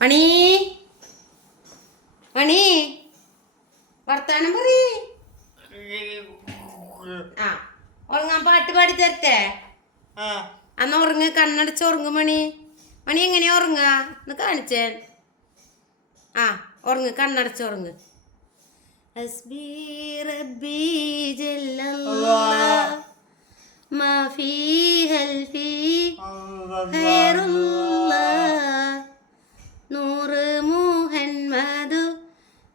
മണി. മണി. വർത്താനം പറയ്. ആ ഉറങ്ങാൻ പാട്ട് പാടി തരട്ടെ അന്ന് ഉറങ്ങ കണ്ണടച്ച് ഉറങ്ങും മണി. മണി എങ്ങനെയാ ഉറങ്ങ? എന്ന് കാണിച്ചേ. ആ ഉറങ്ങ് കണ്ണടച്ച് ഉറങ്ങ്. ജല്ലല്ലാഹ് മാ ഫീ ഹൽഫി ഖൈറുല്ലാഹ് നൂറ് മോഹൻ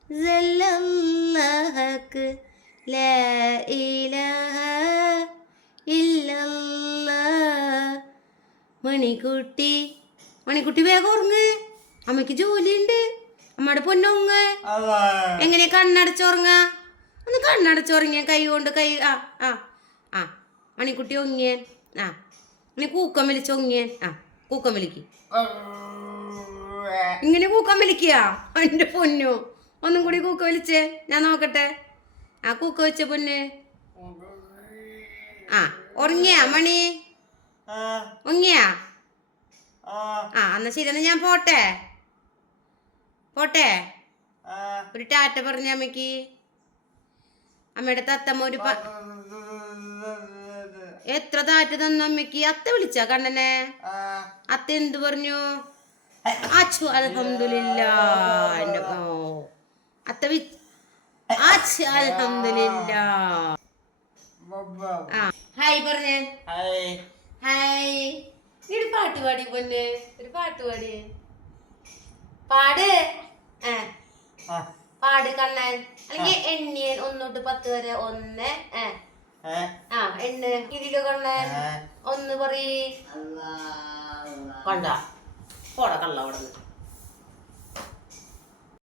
സല്ലല്ലാഹക്ക് ലാ ഇലാഹ ഇല്ലല്ലാഹ്. മണിക്കുട്ടി. മണിക്കുട്ടി വേഗം ഉറങ്ങ്. അമ്മയ്ക്ക് ജോലിയുണ്ട്. അമ്മയുടെ പൊന്നുങ്ങ് എങ്ങനെ കണ്ണടച്ചുറങ്ങ ഒന്ന് കണ്ണടച്ചുറങ്ങിയ കൈ കൊണ്ട് കൈ ആ ആ ആ. മണിക്കുട്ടി ഒങ്ങിയൻ ആ. ഇനി കൂക്കം വിളിച്ചൊങ്ങിയൻ ആ കൂക്കം വലിക്ക്. ഇങ്ങനെ കൂക്കം വലിക്കുക എന്റെ പൊന്നു. ഒന്നും കൂടി കൂക്ക വലിച്ചേ ഞാൻ നോക്കട്ടെ. ആ കൂക്ക വെച്ച പൊന്ന്. ആ ഉറങ്ങിയാ മണി? ഉറങ്ങിയാ? ആ. എന്നാ ശരി എന്നാ ഞാൻ പോട്ടെ. പോട്ടെ. ഒരു ടാറ്റ പറഞ്ഞ അമ്മയ്ക്ക്. അമ്മയുടെ തത്തമ്മ ഒരു എത്ര താറ്റ് തന്നു അമ്മയ്ക്ക്? അത്ത വിളിച്ച കണ്ണനെ? അത്ത എന്ത് പറഞ്ഞു? അൽഹംദുലില്ല ഓ ആ. ഹായ് പറഞ്ഞേ. ഹായ്. നീ ഒരു പാട്ട് പാടി പൊന്നെ. ഒരു പാട്ട് പാടി. പാട്. പാട് കണ്ണൻ. അല്ലെങ്കിൽ എണ്ണിയൻ ഒന്നോട്ട് പത്ത് വരെ ഒന്ന്. ഏ? ആ എണ്ണ്. ഇതിലോ കണ്ണൻ. ഒന്ന് പറയ്. കണ്ട. പോടാ കള്ള അവിടെ നിന്ന്